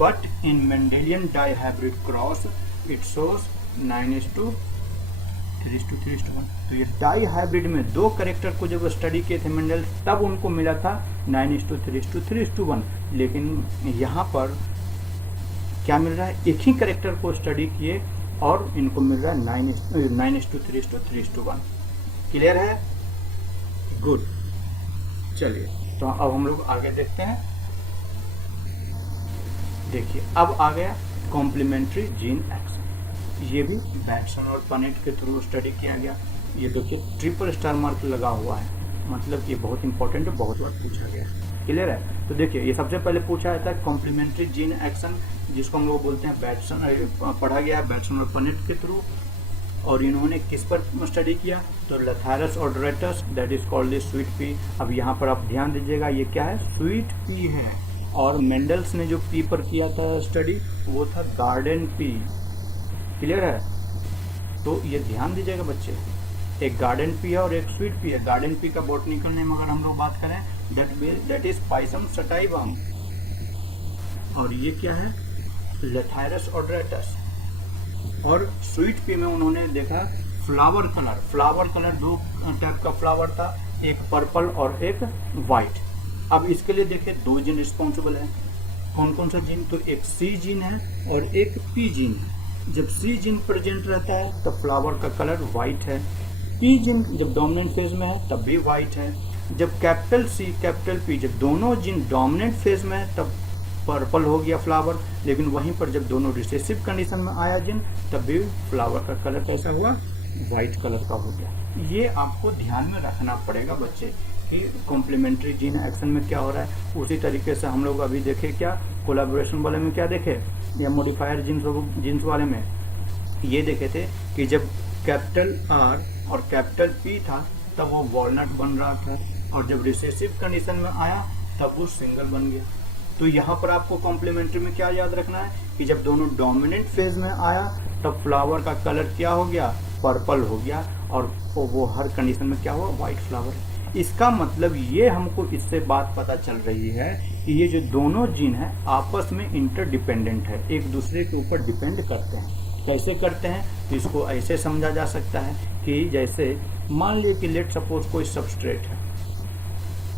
But in Mendelian dihybrid cross it shows 9:3:1। तो ये डाई हाइब्रिड में 2 कैरेक्टर को जब स्टडी किए थे मेंडल, तब उनको मिला था 9:3:3:1। लेकिन यहाँ पर क्या मिल रहा है, एक ही कैरेक्टर को स्टडी किए और इनको मिल रहा है 9:3:3:1। क्लियर है, गुड। चलिए तो अब हम लोग आगे देखते हैं। देखिए अब आ गया कॉम्प्लीमेंट्री जीन एक्शन। ये भी बैटसन और पनेट के थ्रू स्टडी किया गया। ये देखिए ट्रिपल स्टार मार्क लगा हुआ है, मतलब कि बहुत इंपॉर्टेंट है, बहुत बार पूछा गया। क्लियर है, तो देखिए ये सबसे पहले पूछा जाता है कॉम्प्लीमेंट्री जीन एक्शन, जिसको हम लोग बोलते हैं बैटसन, पढ़ा गया बैटसन और पनेट के थ्रू। और इन्होंने किस पर स्टडी किया, तो lathyrus odoratus, that is called the sweet pea. अब यहाँ पर आप ध्यान दीजिएगा, ये क्या है, स्वीट पी है। और मेंडल्स ने जो पी पर किया था स्टडी, वो था गार्डन पी। क्लियर है, तो ये ध्यान दीजिएगा बच्चे, एक गार्डन पी है और एक स्वीट पी है। गार्डन पी का बॉटनिकल नेम अगर हम लोग बात करें, दैट इज पाइसम सटाइवम। और ये क्या है, लथारस ऑर्डरेटस। और स्वीट पी में उन्होंने देखा फ्लावर कलर 2 टाइप का फ्लावर था, एक पर्पल और एक वाइट। अब इसके लिए देखिए 2 जीन रिस्पॉन्सिबल है। कौन कौन सा जीन, तो एक सी जीन है और एक पी जीन है। जब सी जीन प्रेजेंट रहता है तब फ्लावर का कलर वाइट है। पी जीन जब डोमिनेंट फेज में है तब भी वाइट है। जब कैपिटल सी कैपिटल पी जब दोनों जीन डोमिनेंट फेज में है तब पर्पल हो गया फ्लावर। लेकिन वहीं पर जब दोनों रिसेसिव कंडीशन में आया जीन तब भी फ्लावर का कलर कैसा हुआ, वाइट कलर का हो गया। ये आपको ध्यान में रखना पड़ेगा बच्चे कि कॉम्प्लीमेंट्री जीन एक्शन में क्या हो रहा है। उसी तरीके से हम लोग अभी देखे क्या, कोलैबोरेशन वाले में क्या देखे, या मॉडिफायर जीन्स वाले में ये देखे थे कि जब कैपिटल आर और कैपिटल पी था तब वो वॉलनट बन रहा था, और जब रिसेसिव कंडीशन में आया तब वो सिंगल बन गया। तो यहाँ पर आपको कॉम्प्लीमेंट्री में क्या याद रखना है कि जब दोनों डोमिनेंट फेज में आया तब फ्लावर का कलर क्या हो गया, पर्पल हो गया, और वो हर कंडीशन में क्या हुआ, व्हाइट फ्लावर। इसका मतलब ये हमको इससे बात पता चल रही है कि ये जो दोनों जीन है आपस में इंटरडिपेंडेंट है, एक दूसरे के ऊपर डिपेंड करते हैं। कैसे करते हैं, तो इसको ऐसे समझा जा सकता है कि जैसे मान लीजिए कि लेट सपोज कोई सबस्ट्रेट है,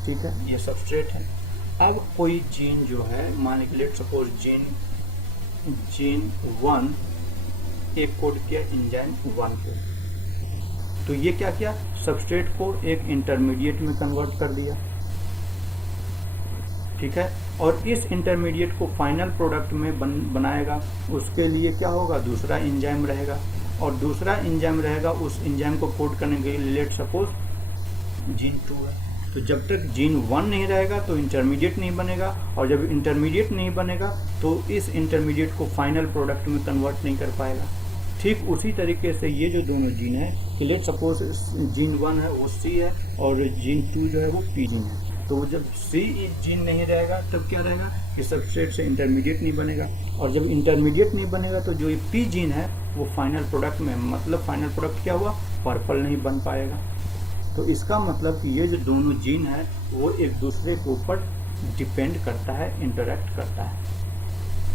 ठीक है, ये सबस्ट्रेट है। अब कोई जीन जो है, मान लीजिए लेट सपोज जीन 1 एक कोड किया एंजाइम 1 को, तो ये क्या किया, सबस्ट्रेट को एक इंटरमीडिएट में कन्वर्ट कर दिया, ठीक है, और इस इंटरमीडिएट को फाइनल प्रोडक्ट में बनाएगा। उसके लिए क्या होगा, दूसरा एंजाइम रहेगा, और दूसरा एंजाइम रहेगा, उस एंजाइम को कोड करने के लिए लेट सपोज जीन 2 है। तो जब तक जीन 1 नहीं रहेगा तो इंटरमीडिएट नहीं बनेगा, और जब इंटरमीडिएट नहीं बनेगा तो इस इंटरमीडिएट को फाइनल प्रोडक्ट में कन्वर्ट नहीं कर पाएगा। ठीक उसी तरीके से ये जो दोनों जीन है कि लेट सपोज जीन 1 है वो सी है और जीन 2 जो है वो पी जीन है, तो वो जब सी जीन नहीं रहेगा तब क्या रहेगा कि सबस्ट्रेट से इंटरमीडिएट नहीं बनेगा, और जब इंटरमीडिएट नहीं बनेगा तो जो ये पी जीन है वो फाइनल प्रोडक्ट में, मतलब फाइनल प्रोडक्ट क्या हुआ, पर्पल नहीं बन पाएगा। तो इसका मतलब कि ये जो दोनों जीन है वो एक दूसरे के ऊपर डिपेंड करता है, इंटरेक्ट करता है,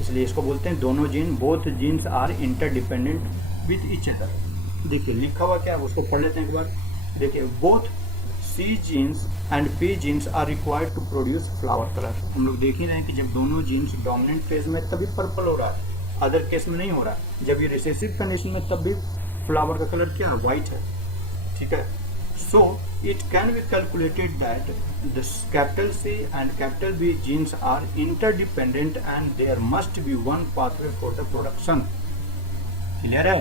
इसलिए इसको बोलते हैं दोनों gene, both genes are interdependent with each other. देखिए लिखा हुआ क्या है उसको पढ़ लेते हैं एक बार। देखिए both C genes and P genes are required to produce flower colour. हम लोग देख ही रहे हैं कि जब दोनों जीन्स डोमिनेंट फेज में तभी पर्पल हो रहा है, अदर केस में नहीं हो रहा। जब ये रिसेसिव कंडीशन में तब भी फ्लावर का कलर क्या है, व्हाइट है, ठीक है। So it can be calculated that the capital C and capital B genes are interdependent and there must be one pathway for the production. Clear है?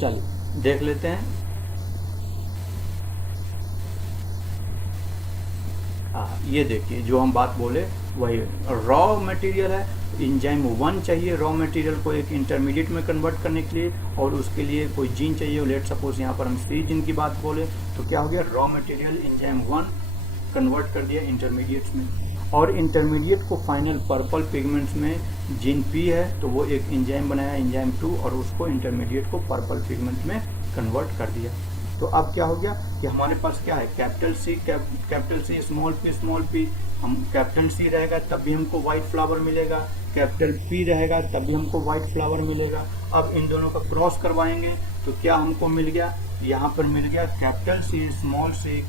चलिए देख लेते हैं। ये देखिए जो हम बात बोले वही रॉ मटेरियल है, एंजाइम 1 चाहिए रॉ मटेरियल को एक इंटरमीडिएट में कन्वर्ट करने के लिए, और उसके लिए कोई जीन चाहिए। लेट सपोज यहाँ पर हम सी जीन की बात बोले तो क्या हो गया, रॉ मटेरियल एंजाइम 1 कन्वर्ट कर दिया इंटरमीडिएट्स में, और इंटरमीडिएट को फाइनल पर्पल पिगमेंट्स में जीन पी है तो वो एक एंजाइम बनाया एंजाइम 2 और उसको इंटरमीडिएट को पर्पल पिगमेंट में कन्वर्ट कर दिया। तो अब क्या हो गया कि हमारे पास क्या है, कैपिटल सी स्मॉल पी, हम कैपिटल सी रहेगा तब भी हमको व्हाइट फ्लावर मिलेगा, कैपिटल पी रहेगा तब भी हमको व्हाइट फ्लावर मिलेगा। अब इन दोनों का क्रॉस करवाएंगे तो क्या हमको मिल गया, यहाँ पर मिल गया capital C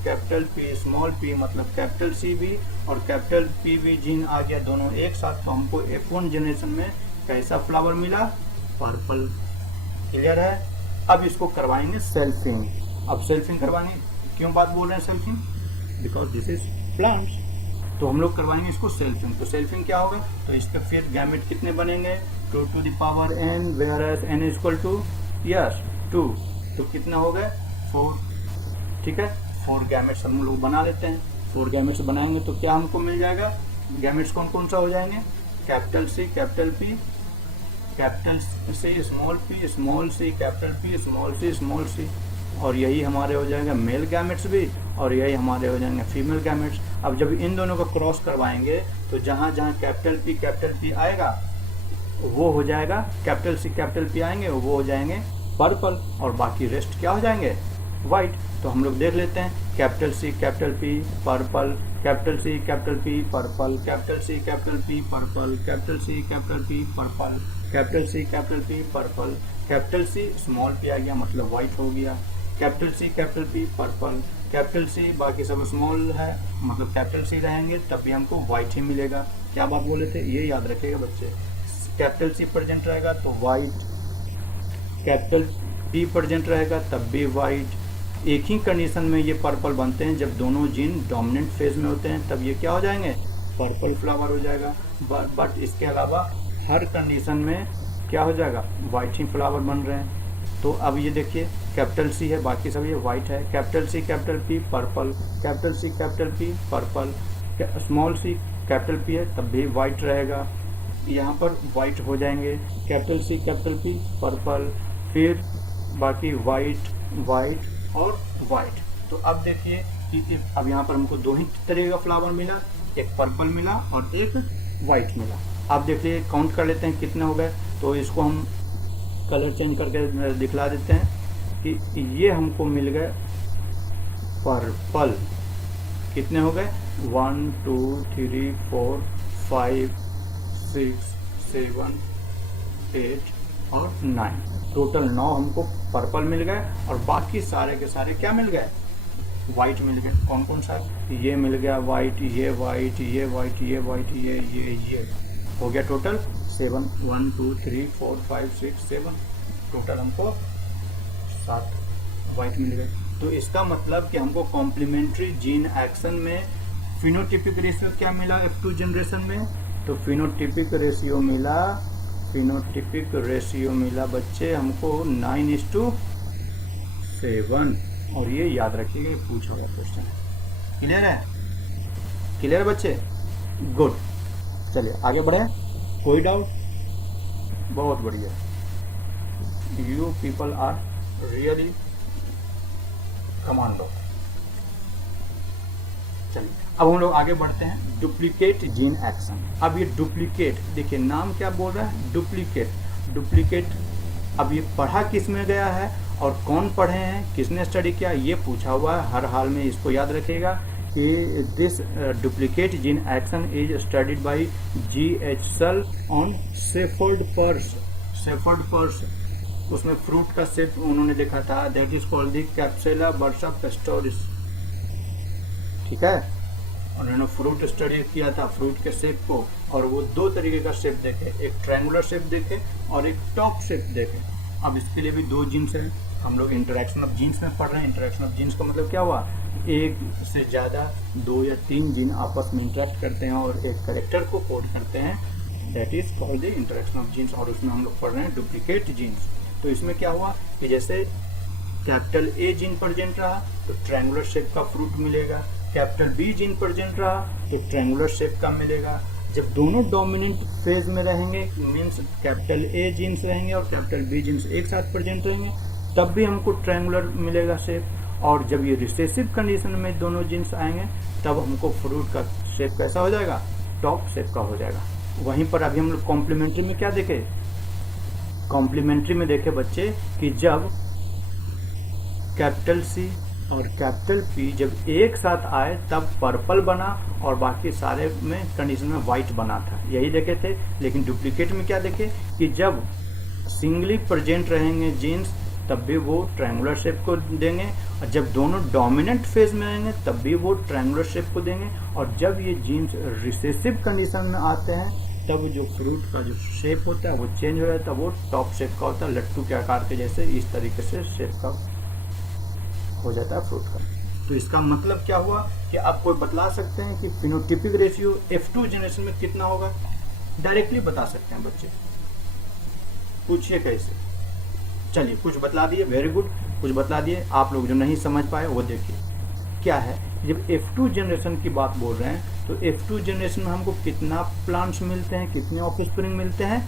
capital P small P, मतलब कैपिटल सी भी और कैपिटल पी भी जीन आ गया दोनों एक साथ। तो हमको F1 जनरेशन में कैसा फ्लावर मिला, पर्पल। क्लियर है? अब इसको करवाएंगे सेल्फिंग। अब सेल्फिंग करवाएंगे, क्यों बात बोल रहे हैं selfing, because this is plants, तो हम लोग करवाएंगे इसको सेल्फिंग। तो सेल्फिंग क्या होगा, तो इसका फिर गैमेट कितने बनेंगे, 2 to the power n, whereas n equal to yes 2, तो कितना हो गए 4, ठीक है। 4 गैमेट्स हम लोग बना लेते हैं। 4 गैमेट्स बनाएंगे तो क्या हमको मिल जाएगा, गैमेट्स कौन कौन सा हो जाएंगे, capital C capital P, capital C small C capital P small C, और यही हमारे हो जाएंगे मेल गैमेट्स भी, और यही हमारे हो जाएंगे फीमेल गैमेट्स। अब जब इन दोनों को क्रॉस करवाएंगे तो जहाँ जहाँ कैपिटल पी आएगा वो हो जाएगा, कैपिटल पी आएंगे वो हो जाएंगे पर्पल, और बाकी रेस्ट क्या हो जाएंगे, वाइट। तो हम लोग देख लेते हैं, capital C capital P purple, capital C capital P purple, capital C capital P purple, capital C capital P purple, capital C capital P purple, capital C small P आ गया मतलब वाइट हो गया, capital C capital P purple, capital C बाकी सब small है मतलब capital सी रहेंगे तब भी हमको वाइट ही मिलेगा। क्या बात बोले थे, ये याद रखिएगा बच्चे, कैपिटल सी प्रेजेंट रहेगा तो वाइट, कैपिटल पी प्रेजेंट रहेगा तब भी वाइट। एक ही कंडीशन में ये पर्पल बनते हैं, जब दोनों जीन डोमिनेंट फेज में होते हैं तब ये क्या हो जाएंगे, पर्पल फ्लावर हो जाएगा। बट इसके अलावा हर कंडीशन में क्या हो जाएगा, वाइट ही फ्लावर बन रहे हैं। तो अब ये देखिए कैपिटल सी है बाकी सब ये वाइट है, capital C capital P purple, capital C capital P purple, small C capital P है तब भी वाइट रहेगा, यहाँ पर वाइट हो जाएंगे, capital C capital P purple, फिर बाकी वाइट और वाइट। तो अब देखिए कि अब यहाँ पर हमको 2 ही तरीके का फ्लावर मिला, एक पर्पल मिला और एक वाइट मिला। आप देखिए काउंट कर लेते हैं कितने हो गए। तो इसको हम कलर चेंज करके दिखला देते हैं कि ये हमको मिल गए पर्पल। कितने हो गए? 1 2 3 4 5 6 7 8 और 9, टोटल 9 हमको पर्पल मिल गए और बाकी सारे के सारे क्या मिल गए? वाइट मिल गए। कौन कौन सा? ये मिल गया वाइट, ये वाइट, ये वाइट, ये वाइट, ये हो गया टोटल 7। 1 2 3 4 5 6 7, टोटल हमको 7 वाइट मिल गए। तो इसका मतलब कि हमको कॉम्प्लीमेंट्री जीन एक्शन में फिनोटिपिक रेशियो क्या मिला F2 जनरेशन में? तो फिनोटिपिक रेशियो मिला बच्चे हमको 9:7। और ये याद रखिएगा, ये पूछा हुआ क्वेश्चन है। क्लियर है? क्लियर बच्चे? गुड। चलिए आगे बढ़े। कोई डाउट? बहुत बढ़िया। You people are really commando. चलिए अब हम लोग आगे बढ़ते हैं। Duplicate gene action. अब ये डुप्लीकेट, देखिए नाम क्या बोल रहा है? डुप्लीकेट। अब ये पढ़ा किस में गया है और कौन पढ़े हैं, किसने स्टडी किया, ये पूछा हुआ है। हर हाल में इसको याद रखिएगा कि this duplicate gene action is studied by G.H. Shull on shepherd purse. उसमें फ्रूट का शेप उन्होंने देखा था, that is called the capsella bursa pastoris. ठीक है, उन्होंने फ्रूट स्टडी किया था, फ्रूट के शेप को, और वो दो तरीके का शेप देखे, एक ट्रायंगुलर शेप देखे और एक टॉप शेप देखे। अब इसके लिए भी दो जीन्स हैं। हम लोग इंटरेक्शन ऑफ जीन्स में पढ़ रहे हैं। इंटरेक्शन ऑफ जीन्स का मतलब क्या हुआ? एक से ज़्यादा 2 या 3 जीन आपस में इंटरेक्ट करते हैं और एक कैरेक्टर को कोड करते हैं, that is called the interaction of genes. और उसमें हम लोग पढ़ रहे हैं डुप्लीकेट जीन्स। तो इसमें क्या हुआ कि जैसे कैपिटल A जीन प्रेजेंट रहा तो ट्रायंगुलर शेप का फ्रूट मिलेगा, कैपिटल B जीन प्रेजेंट रहा तो ट्रायंगुलर शेप का मिलेगा। जब दोनों डोमिनेंट फेज में रहेंगे, मीन्स कैपिटल A जीन्स रहेंगे और कैपिटल B जीन्स एक साथ प्रेजेंट रहेंगे, तब भी हमको ट्रायंगुलर मिलेगा शेप। और जब ये रिसेसिव कंडीशन में दोनों जीन्स आएंगे तब हमको फ्रूट का शेप कैसा हो जाएगा? टॉप शेप का हो जाएगा। वहीं पर अभी हम लोग कॉम्प्लीमेंट्री में क्या देखे? कॉम्प्लीमेंट्री में देखे बच्चे कि जब कैपिटल C और कैपिटल P जब एक साथ आए तब पर्पल बना और बाकी सारे में कंडीशन में वाइट बना था, यही देखे थे। लेकिन डुप्लीकेट में क्या देखे कि जब सिंगली प्रेजेंट रहेंगे जीन्स तब भी वो ट्रायंगुलर शेप को देंगे, और जब दोनों डोमिनेंट फेज में आएंगे तब भी वो ट्रायंगुलर शेप को देंगे, और जब ये जीन्स रिसेसिव कंडीशन में आते हैं तब जो फ्रूट का जो शेप होता है वो चेंज हो जाता है, वो टॉप शेप का होता है, लट्टू के आकार के जैसे इस तरीके से शेप का हो जाता है फ्रूट का। तो इसका मतलब क्या हुआ कि आप कोई बतला सकते हैं कि फिनोटिपिक रेशियो F2 जनरेशन में कितना होगा? डायरेक्टली बता सकते हैं बच्चे, पूछिए कैसे। चलिए कुछ बतला दिए, वेरी गुड, कुछ बतला दिए। आप लोग जो नहीं समझ पाए वो देखिए क्या है। जब F2 जनरेशन की बात बोल रहे हैं तो F2 जनरेशन में हमको कितना प्लांट्स मिलते हैं, कितने ऑफस्प्रिंग मिलते हैं?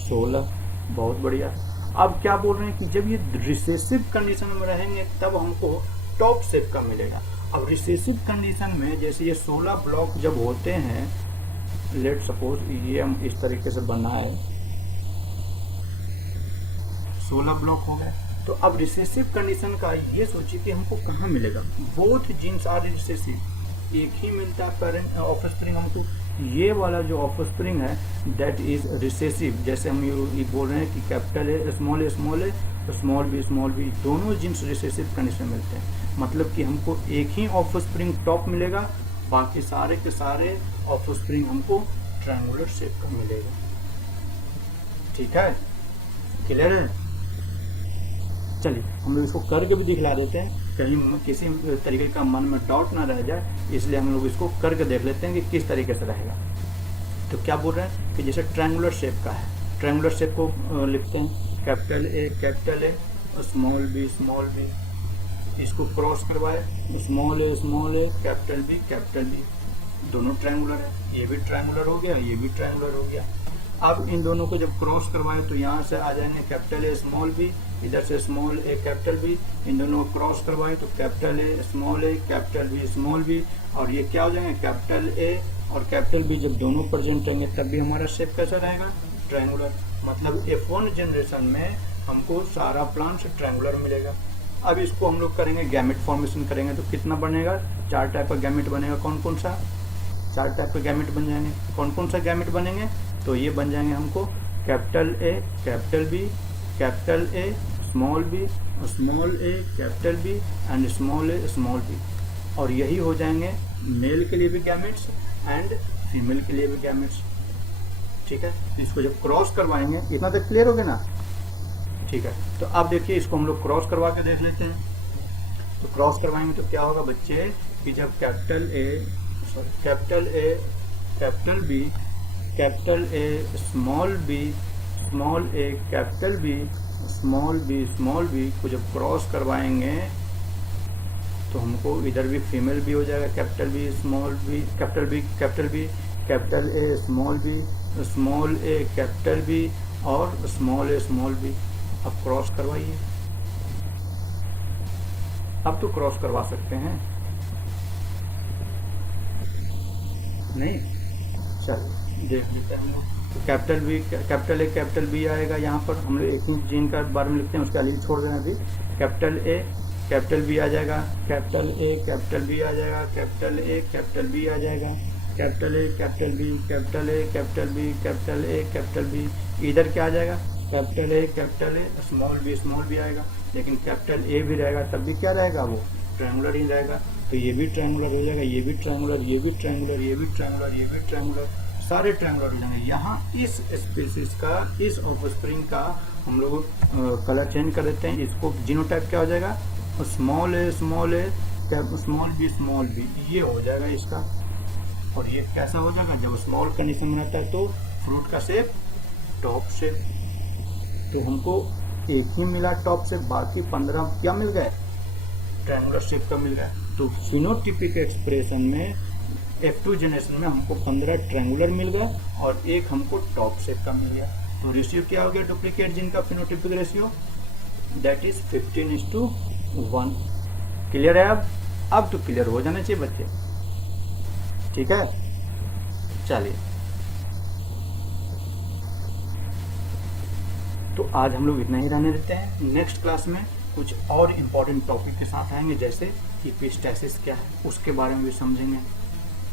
16। बहुत बढ़िया। अब क्या बोल रहे हैं कि जब ये रिसेसिव कंडीशन में रहेंगे तब हमको टॉप शेप का मिलेगा। अब रिसेसिव कंडीशन में जैसे ये 16 ब्लॉक जब होते हैं, लेट सपोज ये हम इस तरीके से बनाए, 16 ब्लॉक हो गए। तो अब रिसेसिव कंडीशन का ये सोचिए कि हमको कहाँ मिलेगा? बोथ जीन्स आर रिसेसिव, एक ही मिलता है पेरेंट ऑफस्प्रिंग हमको। ये वाला जो ऑफस्प्रिंग है दैट इज रिसेसिव। जैसे हम ये बोल रहे हैं कि कैपिटल ए स्मॉल बी दोनों जीन्स रिसेसिव कंडीशन मिलते हैं, मतलब कि हमको एक ही ऑफस्प्रिंग टॉप मिलेगा, बाकी सारे के सारे ऑफस्प्रिंग हमको ट्रायंगुलर शेप का मिलेगा। ठीक है, क्लियर है? चलिए हम लोग इसको करके भी दिखला देते हैं, कहीं किसी तरीके का मन में डाउट ना रह जाए, इसलिए हम लोग इसको करके देख लेते हैं कि किस तरीके से रहेगा। तो क्या बोल रहे हैं कि जैसे ट्रायंगुलर शेप का है, ट्रायंगुलर शेप को लिखते हैं कैपिटल ए स्मॉल बी, इसको क्रॉस करवाए स्मॉल ए कैपिटल बी, दोनों ट्रायंगुलर है, ये भी ट्रायंगुलर हो गया, ये भी ट्रायंगुलर हो गया। अब इन दोनों को जब क्रॉस करवाए तो यहाँ से आ जाएंगे कैपिटल ए स्मॉल बी, इधर से स्मॉल ए कैपिटल बी, इन दोनों को क्रॉस करवाए तो capital A capital B small B, और ये क्या हो जाएंगे कैपिटल ए और कैपिटल बी जब दोनों प्रेजेंट रहेंगे तब भी हमारा शेप कैसा रहेगा, ट्रायंगुलर। मतलब F1 जनरेशन में हमको सारा प्लांट ट्रायंगुलर मिलेगा। अब इसको हम लोग करेंगे गैमेट फॉर्मेशन करेंगे तो कितना बनेगा, 4 टाइप का गैमेट बनेगा। कौन कौन सा, 4 टाइप के गैमेट बन जाएंगे। कौन कौन सा गैमेट बनेंगे, तो ये बन जाएंगे हमको capital A capital B, capital A small B, small A capital B and small A small B. और यही हो जाएंगे मेल के लिए भी गैमेट्स एंड फीमेल के लिए भी गैमेट्स। ठीक है, इसको जब क्रॉस करवाएंगे, इतना तक क्लियर हो गया ना। ठीक है, तो अब देखिए इसको हम लोग क्रॉस करवा के देख लेते हैं। तो क्रॉस करवाएंगे तो क्या होगा बच्चे कि जब capital A capital B, capital A small B, small A capital B, small B को जब क्रॉस करवाएंगे तो हमको इधर भी फीमेल भी हो जाएगा, capital B small B, capital B capital B, capital A small B, small A capital B और स्मॉल ए स्मॉल बी। अब क्रॉस करवाइए, अब तो क्रॉस करवा सकते हैं नहीं, चलिए देख लेते हैं हम लोग। तो capital B capital A capital B आएगा, यहाँ पर हम लोग एक ही जीन का बारे में लिखते हैं, उसके अलील छोड़ देना अभी। कैपिटल ए कैपिटल बी आ जाएगा, कैपिटल ए कैपिटल बी आ जाएगा, कैपिटल ए कैपिटल बी आ जाएगा, capital A capital B, capital A capital B, capital A capital B. इधर क्या आ जाएगा, कैपिटल ए स्मॉल बी आएगा, लेकिन कैपिटल ए भी रहेगा तब भी क्या रहेगा, वो ट्रायंगुलर ही रहेगा। तो ये भी ट्रायंगुलर हो जाएगा, ये भी ट्रायंगुलर, ये भी ट्रायंगुलर, ये भी ट्रायंगुलर, ये भी ट्रायंगुलर, सारे ट्रायंगुलर हो जाएंगे। यहाँ इस स्पीसीज का, इस ऑफस्प्रिंग का हम लोग कलर चेंज कर देते हैं। इसको जीनोटाइप क्या हो जाएगा, स्मॉल ए स्मॉल बी, ये हो जाएगा इसका। और ये कैसा हो जाएगा, जब स्मॉल कंडीशन में रहता है तो फ्रूट का शेप टॉप शेप। तो हमको एक ही मिला टॉप से, बाकी 15 क्या मिल गए, ट्रायंगुलर शेप का मिल गया। तो फिनोटिपिक एक्सप्रेशन में F2 जनरेशन में हमको 15 ट्रायंगुलर मिल गया और एक हमको टॉप शेप का मिल गया। तो रेशियो क्या हो गया डुप्लीकेट जीन का phenotypic ratio, that is 15:1। Clear है अब तो क्लियर हो जाना चाहिए बच्चे। ठीक है, चलिए तो आज हम लोग इतना ही रहने देते हैं। नेक्स्ट क्लास में कुछ और इम्पोर्टेंट टॉपिक के साथ आएंगे, जैसे एपिस्टैसिस क्या है उसके बारे में भी समझेंगे।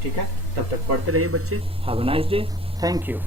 ठीक है, तब तक पढ़ते रहिए बच्चे। Have a nice day, thank you.